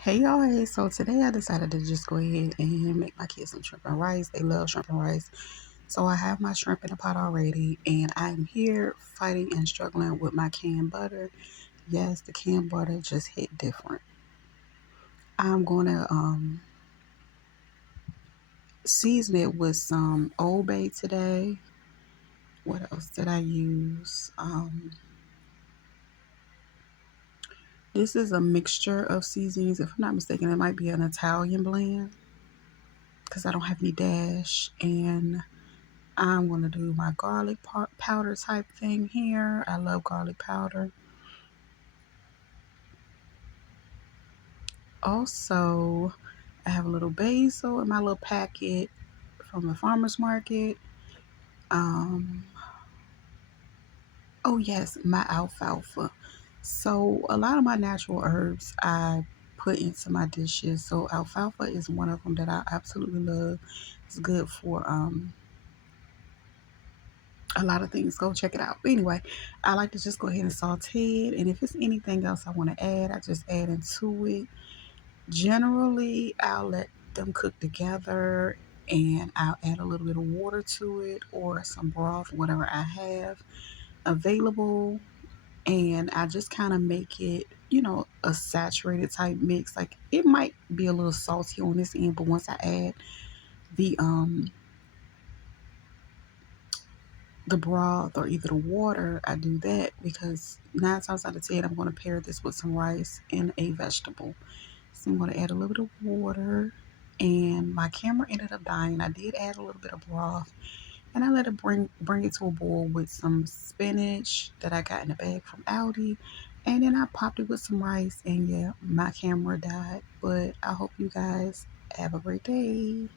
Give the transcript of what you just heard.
Hey y'all, hey, so today I decided to just go ahead and make my kids some shrimp and rice. They love shrimp and rice. So I have my shrimp in the pot already, and I'm here fighting and struggling with my canned butter. Yes, the canned butter just hit different. I'm gonna season it with some Old Bay today. What else did I use? This is a mixture of seasonings. If I'm not mistaken, it might be an Italian blend because I don't have any dash. And I'm going to do my garlic powder type thing here. I love garlic powder. Also, I have a little basil in my little packet from the farmer's market. Um, oh yes, my alfalfa. So a lot of my natural herbs I put into my dishes. So alfalfa is one of them that I absolutely love. It's good for a lot of things. Go check it out. But anyway, I like to just go ahead and saute it. And if it's anything else I want to add, I just add into it. Generally, I'll let them cook together and I'll add a little bit of water to it or some broth, whatever I have available. And I just kind of make it, a saturated type mix. Like it might be a little salty on this end, but once I add the the broth or either the water, I do that because 9 times out of 10, I'm going to pair this with some rice and a vegetable. So I'm going to add a little bit of water, and my camera ended up dying. I did add a little bit of broth, and I let it bring it to a boil with some spinach that I got in a bag from Aldi, and then I popped it with some rice. And yeah, my camera died, but I hope you guys have a great day.